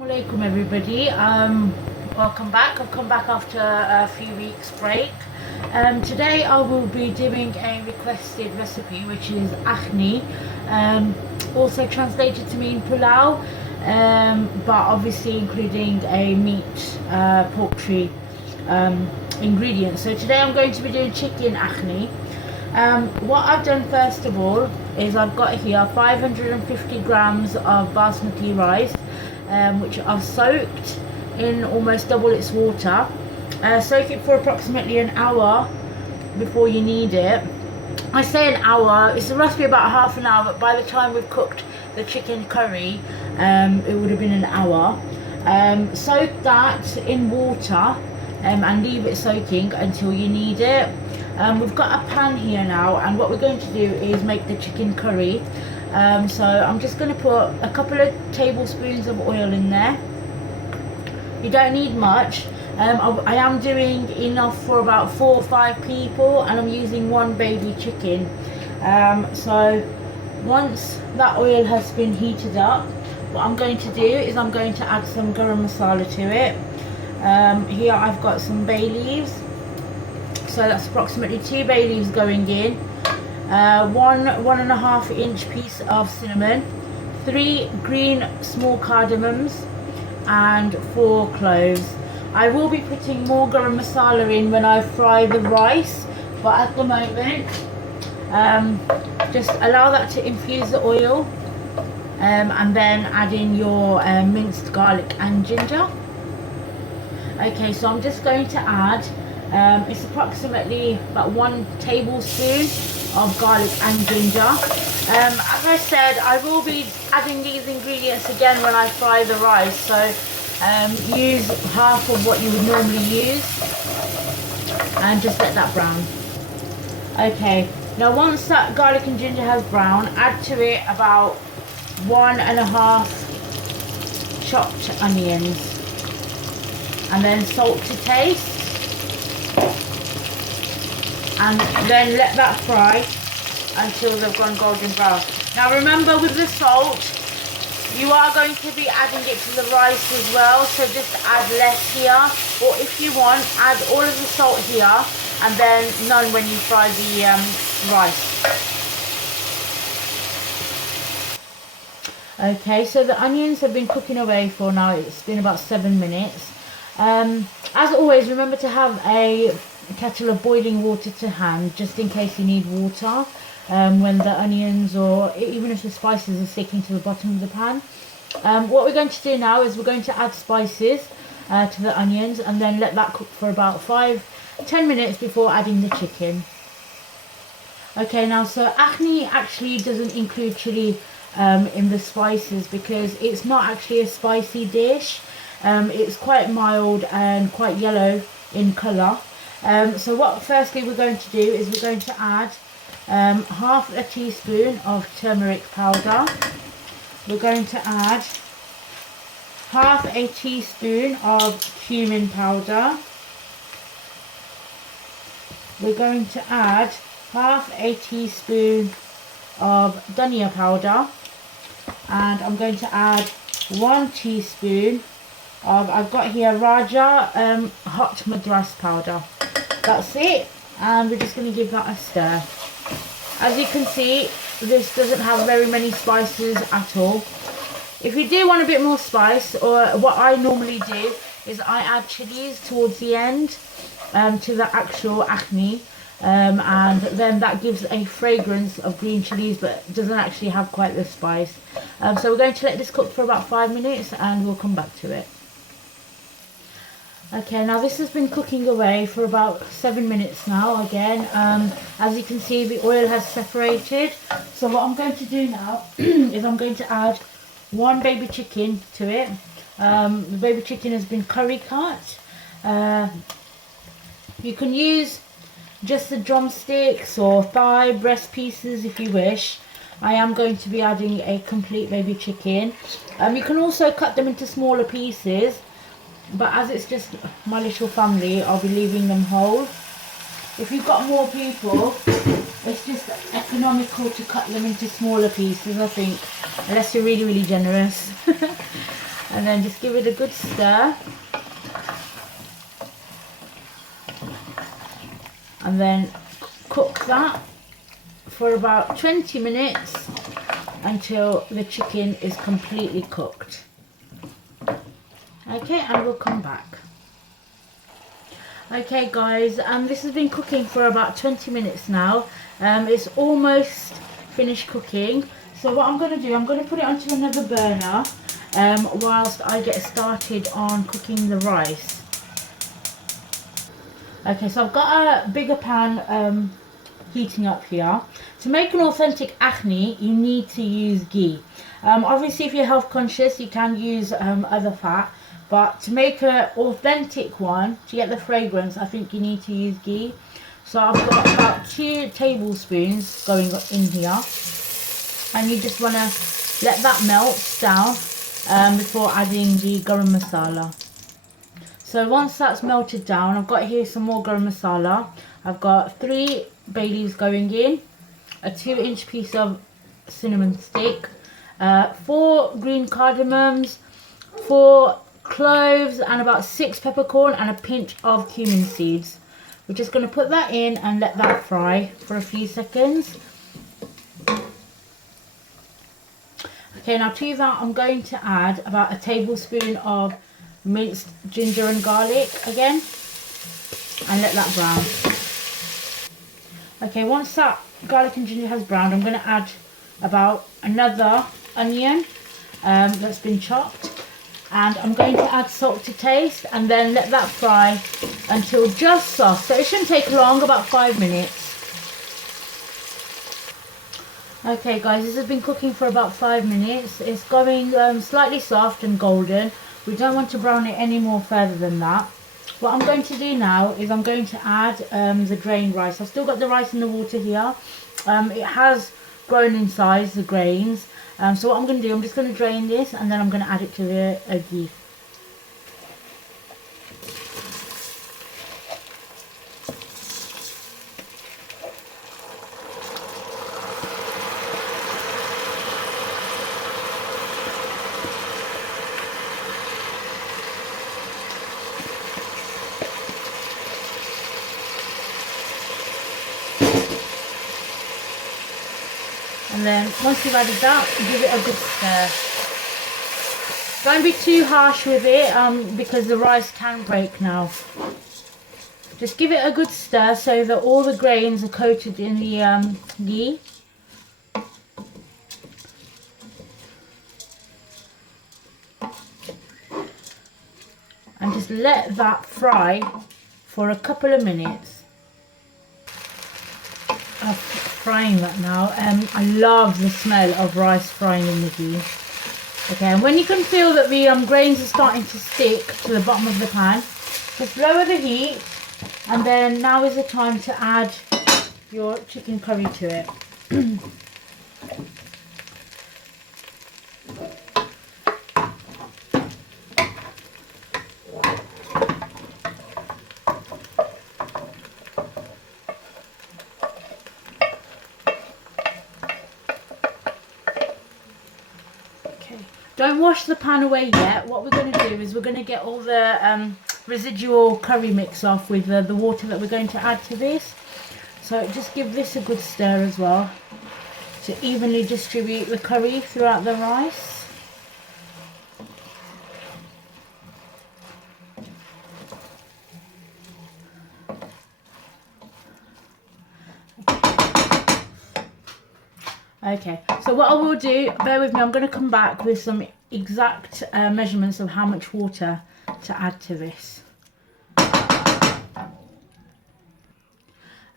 Assalamualaikum everybody. Welcome back. I've come back after a few weeks break. Today I will be doing a requested recipe which is akhni, also translated to mean pulao, but obviously including a meat, poultry ingredient. So today I'm going to be doing chicken akhni. What I've done first of all is I've got here 550 grams of basmati rice, which I've soaked in almost double its water. Soak it for approximately an hour before you need it. I say an hour, it's roughly about half an hour, but by the time we've cooked the chicken curry, it would have been an hour. Soak that in water and leave it soaking until you need it. We've got a pan here now, and what we're going to do is make the chicken curry. So I'm just going to put a couple of tablespoons of oil in there. You don't need much. I am doing enough for about 4 or 5 people, and I'm using one baby chicken. So once that oil has been heated up, what I'm going to do is I'm going to add some garam masala to it. Here I've got some bay leaves, so that's approximately 2 bay leaves going in. 1.5 inch piece of cinnamon, 3 green small cardamoms, and 4 cloves. I will be putting more garam masala in when I fry the rice, but at the moment just allow that to infuse the oil, and then add in your minced garlic and ginger. Okay, so I'm just going to add it's approximately about 1 tablespoon of garlic and ginger. As I said, I will be adding these ingredients again when I fry the rice, so use half of what you would normally use and just let that brown. Okay, now once that garlic and ginger has browned, add to it about 1.5 chopped onions, and then salt to taste, and then let that fry until they've gone golden brown. Now remember, with the salt, you are going to be adding it to the rice as well, so just add less here, or if you want, add all of the salt here and then none when you fry the rice. Okay, so the onions have been cooking away for now, it's been about 7 minutes. As always, remember to have a kettle of boiling water to hand, just in case you need water when the onions, or even if the spices are sticking to the bottom of the pan. What we're going to do now is we're going to add spices to the onions, and then let that cook for about 5-10 minutes before adding the chicken. Okay, now so akhni actually doesn't include chili in the spices because it's not actually a spicy dish. It's quite mild and quite yellow in colour. So what firstly we're going to do is we're going to add half a teaspoon of turmeric powder. We're going to add half a teaspoon of cumin powder. We're going to add half a teaspoon of dhania powder, and I'm going to add 1 teaspoon of, I've got here Raja hot madras powder. That's it, and we're just going to give that a stir. As you can see, this doesn't have very many spices at all. If you do want a bit more spice, or what I normally do is I add chilies towards the end to the actual akhni, and then that gives a fragrance of green chilies but doesn't actually have quite the spice. So we're going to let this cook for about 5 minutes and we'll come back to it. Okay, now this has been cooking away for about 7 minutes now again. As you can see, the oil has separated. So what I'm going to do now is I'm going to add 1 baby chicken to it. The baby chicken has been curry cut. You can use just the drumsticks or thigh, breast pieces if you wish. I am going to be adding a complete baby chicken. You can also cut them into smaller pieces, but as it's just my little family, I'll be leaving them whole. If you've got more people, it's just economical to cut them into smaller pieces, I think, unless you're really, really generous. and then just give it a good stir, and then cook that for about 20 minutes until the chicken is completely cooked. Okay, and we'll come back. Okay guys, this has been cooking for about 20 minutes now. It's almost finished cooking. So what I'm going to do, I'm going to put it onto another burner whilst I get started on cooking the rice. Okay, so I've got a bigger pan heating up here. To make an authentic akhni, you need to use ghee. Obviously, if you're health conscious, you can use other fat. But to make an authentic one, to get the fragrance, I think you need to use ghee. So I've got about 2 tablespoons going in here. And you just want to let that melt down before adding the garam masala. So once that's melted down, I've got here some more garam masala. I've got 3 bay leaves going in, a 2-inch piece of cinnamon stick, 4 green cardamoms, 4 cloves, and about 6 peppercorn and a pinch of cumin seeds. We're just going to put that in and let that fry for a few seconds. Okay, now to that I'm going to add about a tablespoon of minced ginger and garlic again, and let that brown. Okay, once that garlic and ginger has browned, I'm going to add about another onion that's been chopped, and I'm going to add salt to taste, and then let that fry until just soft. So it shouldn't take long, about 5 minutes. Okay guys, this has been cooking for about 5 minutes. It's going slightly soft and golden. We don't want to brown it any more further than that. What I'm going to do now is I'm going to add the drained rice. I've still got the rice in the water here. It has grown in size, the grains. So what I'm going to do, I'm just going to drain this, and then I'm going to add it to the ghee. And then once you've added that, give it a good stir. Don't be too harsh with it because the rice can break now. Just give it a good stir so that all the grains are coated in the ghee. And just let that fry for a couple of minutes. Frying that now. I love the smell of rice frying in the ghee. Okay, and when you can feel that the grains are starting to stick to the bottom of the pan, just lower the heat, and then now is the time to add your chicken curry to it. Don't wash the pan away yet. What we're going to do is we're going to get all the residual curry mix off with the water that we're going to add to this. So just give this a good stir as well to evenly distribute the curry throughout the rice. Okay, so what I will do, bear with me, I'm going to come back with some exact measurements of how much water to add to this.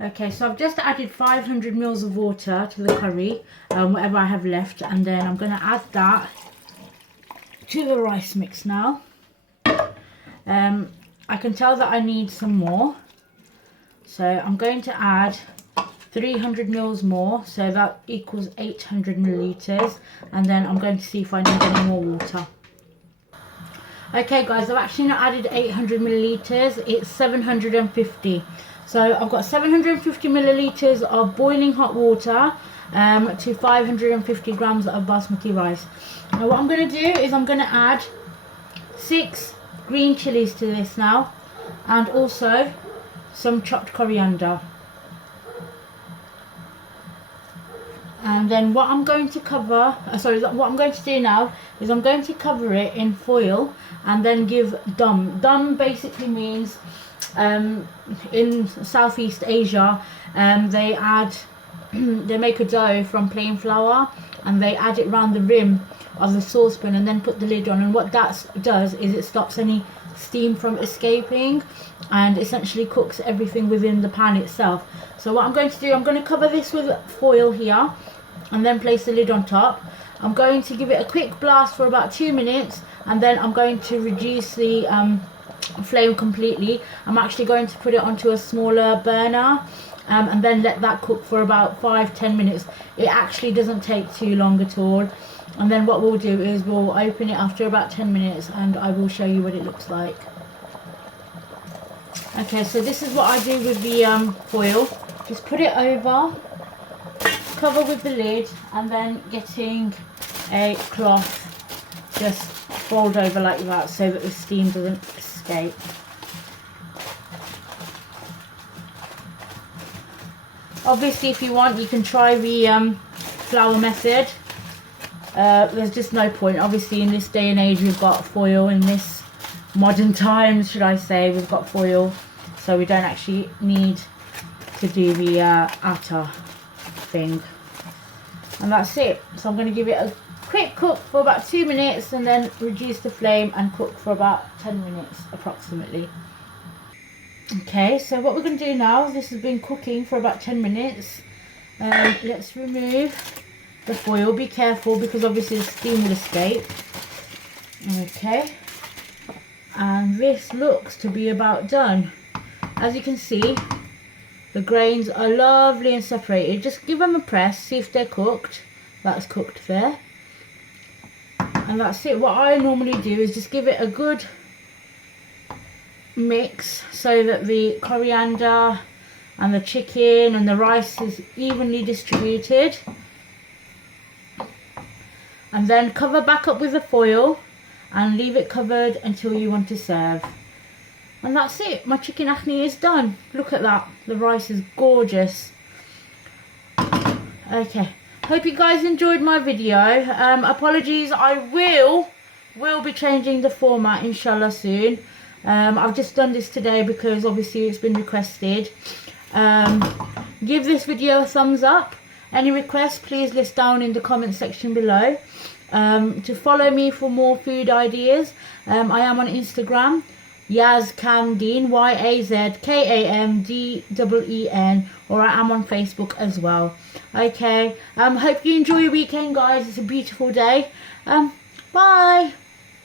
Okay, so I've just added 500 ml of water to the curry, whatever I have left, and then I'm going to add that to the rice mix now. I can tell that I need some more, so I'm going to add 300 ml more, so that equals 800 milliliters, and then I'm going to see if I need any more water. Okay guys, I've actually not added 800 milliliters, it's 750. So I've got 750 milliliters of boiling hot water to 550 grams of basmati rice. Now what I'm going to do is I'm going to add 6 green chilies to this now, and also some chopped coriander. And then what I'm going to cover, what I'm going to do now is I'm going to cover it in foil and then give dum. Dum basically means in Southeast Asia they add they make a dough from plain flour and they add it around the rim of the saucepan and then put the lid on, and what that does is it stops any steam from escaping and essentially cooks everything within the pan itself. So what I'm going to do, I'm going to cover this with foil here and then place the lid on top. I'm going to give it a quick blast for about 2 minutes, and then I'm going to reduce the flame completely. I'm actually going to put it onto a smaller burner and then let that cook for about 5-10 minutes. It actually doesn't take too long at all. And then what we'll do is we'll open it after about 10 minutes and I will show you what it looks like. Okay, so this is what I do with the foil. Just put it over, cover with the lid, and then getting a cloth, just fold over like that so that the steam doesn't escape. Obviously, if you want, you can try the flour method. There's just no point. Obviously, in this day and age, we've got foil. In this modern times, should I say, we've got foil, so we don't actually need to do the outer thing. And that's it. So I'm going to give it a quick cook for about 2 minutes and then reduce the flame and cook for about 10 minutes approximately. Okay, so what we're going to do now, this has been cooking for about 10 minutes. Let's remove the foil. Be careful because obviously the steam will escape. Okay, and this looks to be about done. As you can see, the grains are lovely and separated. Just give them a press, see if they're cooked. That's cooked there. And that's it. What I normally do is just give it a good mix so that the coriander and the chicken and the rice is evenly distributed, and then cover back up with the foil and leave it covered until you want to serve. And that's it. My chicken akhni is done. Look at that. The rice is gorgeous. Okay, hope you guys enjoyed my video. Apologies, I will be changing the format inshallah soon. I've just done this today because obviously it's been requested. Give this video a thumbs up. Any requests, please list down in the comment section below. To follow me for more food ideas, I am on Instagram, Yazkamdeen, YAZKAMDEEN, or I am on Facebook as well. Okay, hope you enjoy your weekend, guys. It's a beautiful day. Bye.